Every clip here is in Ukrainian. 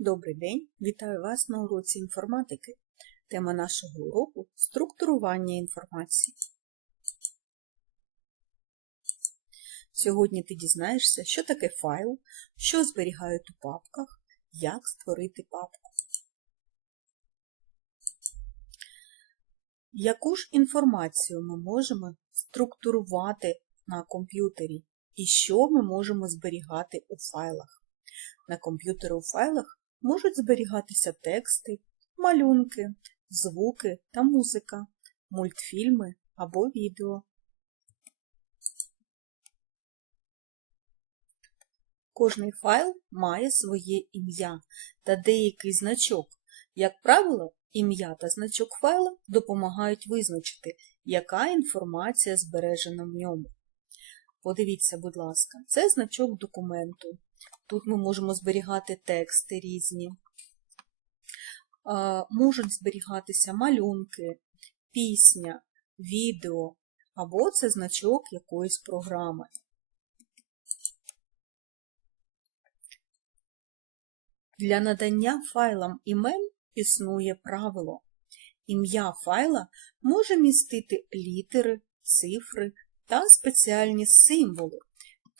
Добрий день! Вітаю вас на уроці інформатики. Тема нашого уроку структурування інформації. Сьогодні ти дізнаєшся, що таке файл, що зберігають у папках, як створити папку. Яку ж інформацію ми можемо структурувати на комп'ютері і що ми можемо зберігати у файлах? На комп'ютері у файлах можуть зберігатися тексти, малюнки, звуки та музика, мультфільми або відео. Кожний файл має своє ім'я та деякий значок. Як правило, ім'я та значок файла допомагають визначити, яка інформація збережена в ньому. Подивіться, будь ласка, це значок документу. Тут ми можемо зберігати тексти різні, можуть зберігатися малюнки, пісня, відео, або це значок якоїсь програми. Для надання файлам імен існує правило. Ім'я файла може містити літери, цифри та спеціальні символи,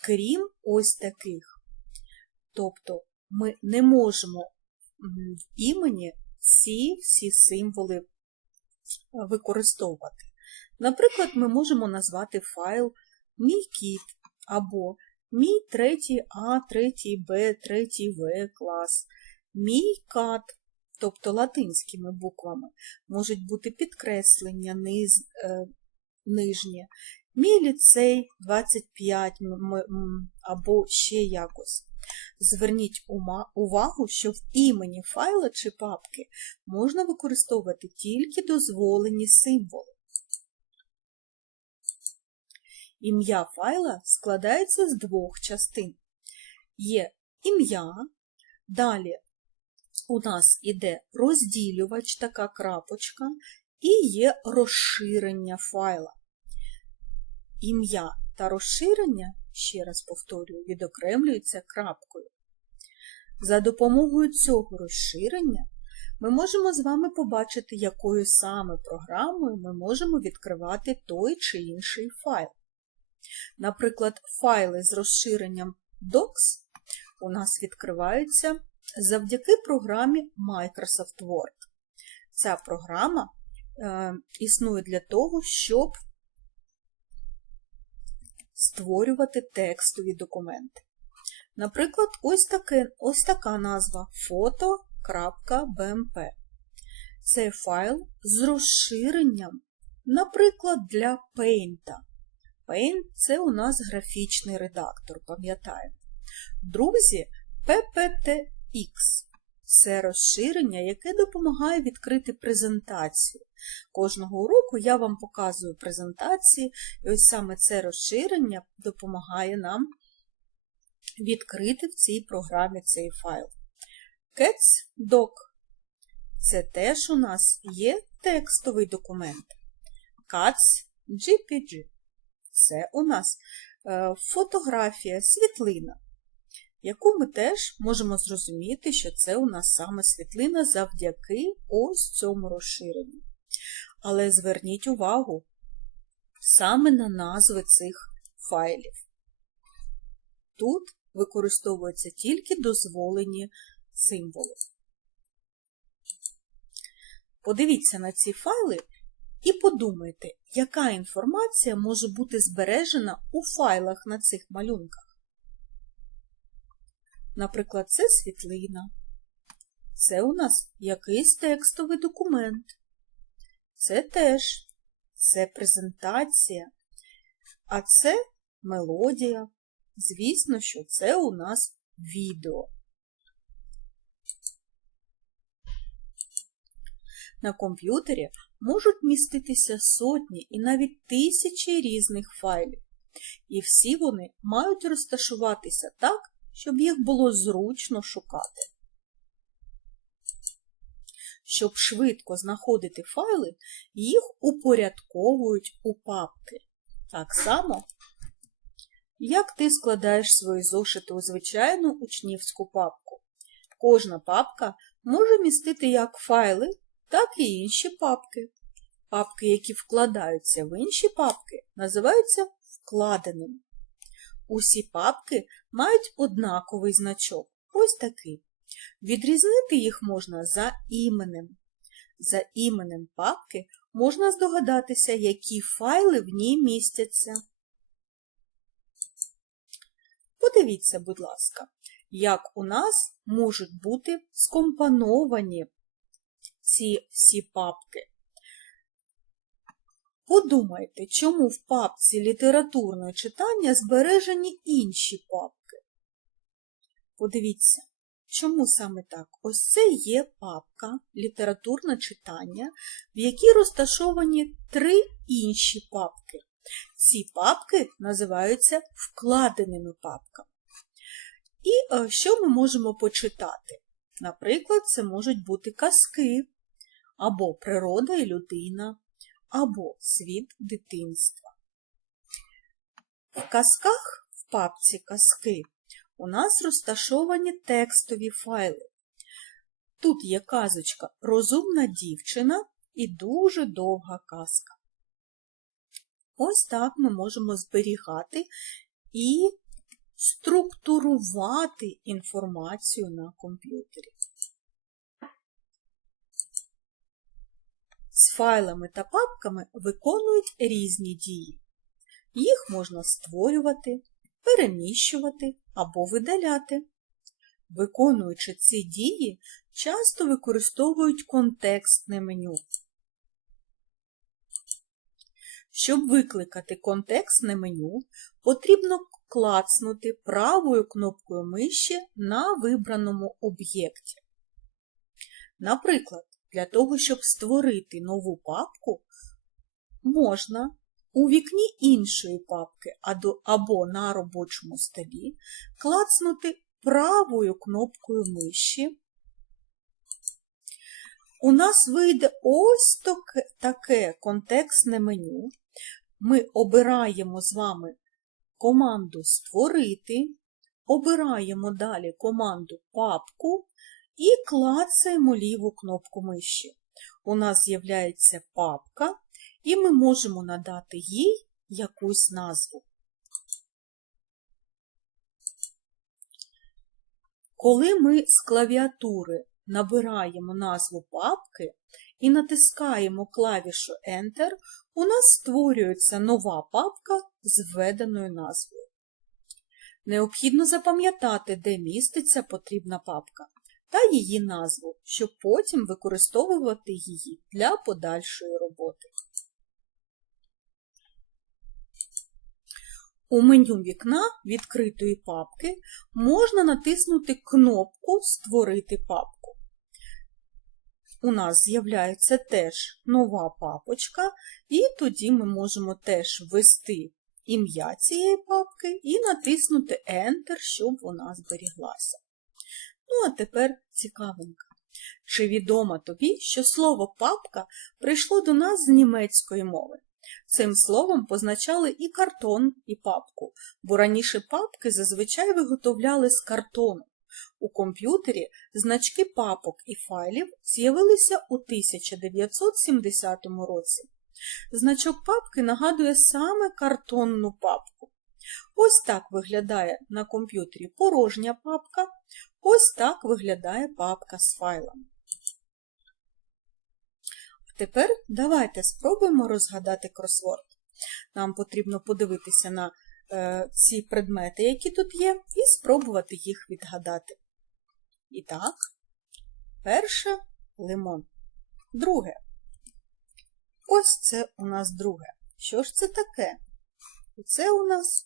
крім ось таких. Тобто ми не можемо в імені ці всі символи використовувати. Наприклад, ми можемо назвати файл Мій кіт або Мій третій А, третій Б, третій В клас, Мій кат, тобто латинськими буквами, можуть бути підкреслення низ, е, нижнє, Мій ліцей 25 або ще якось. Зверніть увагу, що в імені файла чи папки можна використовувати тільки дозволені символи. Ім'я файла складається з двох частин. Є ім'я, далі у нас іде розділювач, така крапочка, і є розширення файла. Ім'я та розширення ще раз повторюю, відокремлюється крапкою. За допомогою цього розширення ми можемо з вами побачити, якою саме програмою ми можемо відкривати той чи інший файл. Наприклад, файли з розширенням Docs у нас відкриваються завдяки програмі Microsoft Word. Ця програма е, існує для того, щоб створювати текстові документи. Наприклад, ось, таке, ось така назва foto.bmp. Це файл з розширенням, наприклад, для Paint. Paint це у нас графічний редактор, пам'ятаємо. Друзі, PPTX це розширення, яке допомагає відкрити презентацію. Кожного уроку я вам показую презентації, і ось саме це розширення допомагає нам відкрити в цій програмі цей файл. CatsDoc це теж у нас є текстовий документ. CatsGPG це у нас е, фотографія, світлина яку ми теж можемо зрозуміти, що це у нас саме світлина завдяки ось цьому розширенню. Але зверніть увагу саме на назви цих файлів. Тут використовуються тільки дозволені символи. Подивіться на ці файли і подумайте, яка інформація може бути збережена у файлах на цих малюнках. Наприклад, це світлина. Це у нас якийсь текстовий документ. Це теж це презентація, а це мелодія. Звісно, що це у нас відео. На комп'ютері можуть міститися сотні і навіть тисячі різних файлів. І всі вони мають розташуватися так, щоб їх було зручно шукати. Щоб швидко знаходити файли, їх упорядковують у папки. Так само, як ти складаєш свої зошити у звичайну учнівську папку. Кожна папка може містити як файли, так і інші папки. Папки, які вкладаються в інші папки, називаються вкладеними. Усі папки мають однаковий значок. Ось такий. Відрізнити їх можна за іменем. За іменем папки можна здогадатися, які файли в ній містяться. Подивіться, будь ласка, як у нас можуть бути скомпоновані ці всі папки. Подумайте, чому в папці літературне читання збережені інші папки. Подивіться, чому саме так? Ось це є папка літературне читання, в якій розташовані три інші папки. Ці папки називаються вкладеними папками. І е, що ми можемо почитати? Наприклад, це можуть бути казки, або природа і людина, або світ дитинства. В казках в папці казки у нас розташовані текстові файли. Тут є казочка Розумна дівчина і дуже довга казка. Ось так ми можемо зберігати і структурувати інформацію на комп'ютері. З файлами та папками виконують різні дії. Їх можна створювати, переміщувати або видаляти. Виконуючи ці дії, часто використовують контекстне меню. Щоб викликати контекстне меню, потрібно клацнути правою кнопкою миші на вибраному об'єкті. Наприклад, для того, щоб створити нову папку, можна у вікні іншої папки або на робочому столі клацнути правою кнопкою миші. У нас вийде ось таке контекстне меню. Ми обираємо з вами команду Створити, обираємо далі команду Папку і клацаємо ліву кнопку миші. У нас з'являється папка, і ми можемо надати їй якусь назву. Коли ми з клавіатури набираємо назву папки і натискаємо клавішу Enter, у нас створюється нова папка з введеною назвою. Необхідно запам'ятати, де міститься потрібна папка та її назву, щоб потім використовувати її для подальшої роботи. У меню вікна відкритої папки можна натиснути кнопку Створити папку. У нас з'являється теж нова папочка, і тоді ми можемо теж ввести ім'я цієї папки і натиснути Enter, щоб вона зберіглася. Ну, а тепер цікавинка. Чи відомо тобі, що слово папка прийшло до нас з німецької мови? Цим словом позначали і картон, і папку, бо раніше папки зазвичай виготовляли з картону. У комп'ютері значки папок і файлів з'явилися у 1970 році. Значок папки нагадує саме картонну папку. Ось так виглядає на комп'ютері порожня папка, ось так виглядає папка з файлами. Тепер давайте спробуємо розгадати кросворд. Нам потрібно подивитися на е, ці предмети, які тут є, і спробувати їх відгадати. І так, перше лимон. Друге. Ось це у нас друге. Що ж це таке? Це у нас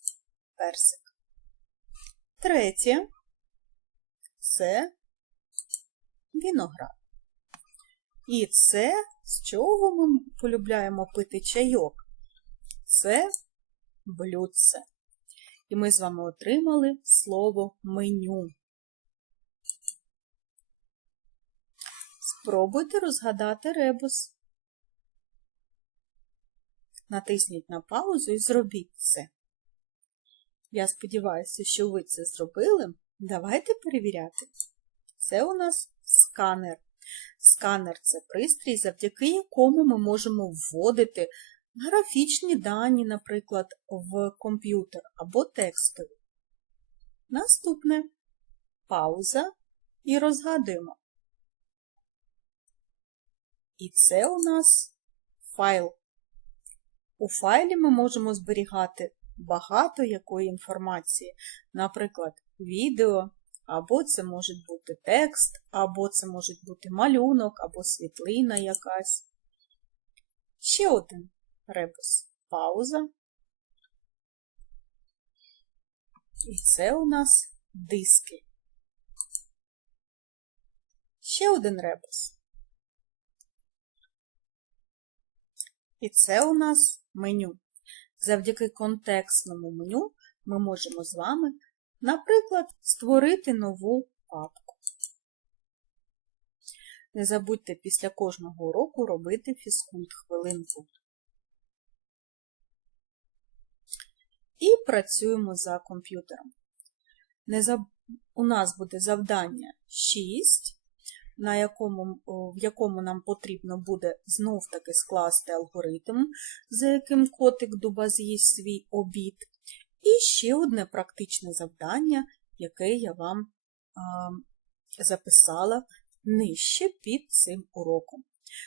персик. Третє це віноград. І це, з чого ми полюбляємо пити чайок? Це блюдце. І ми з вами отримали слово меню. Спробуйте розгадати ребус. Натисніть на паузу і зробіть це. Я сподіваюся, що ви це зробили. Давайте перевіряти. Це у нас сканер. Сканер це пристрій, завдяки якому ми можемо вводити графічні дані, наприклад, в комп'ютер або текстові. Наступне пауза і розгадуємо. І це у нас файл. У файлі ми можемо зберігати багато якої інформації, наприклад, відео, або це може бути текст, або це може бути малюнок, або світлина якась. Ще один ребус. Пауза. І це у нас диски. Ще один ребус. І це у нас меню. Завдяки контекстному меню ми можемо з вами, наприклад, створити нову папку. Не забудьте після кожного уроку робити фізкульт хвилинку. І працюємо за комп'ютером. Заб... У нас буде завдання 6, на якому, в якому нам потрібно буде знов-таки скласти алгоритм, за яким котик дуба з'їсть свій обід. І ще одне практичне завдання, яке я вам е, записала нижче під цим уроком.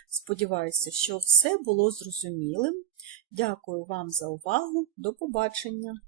Сподіваюся, що все було зрозумілим. Дякую вам за увагу. До побачення!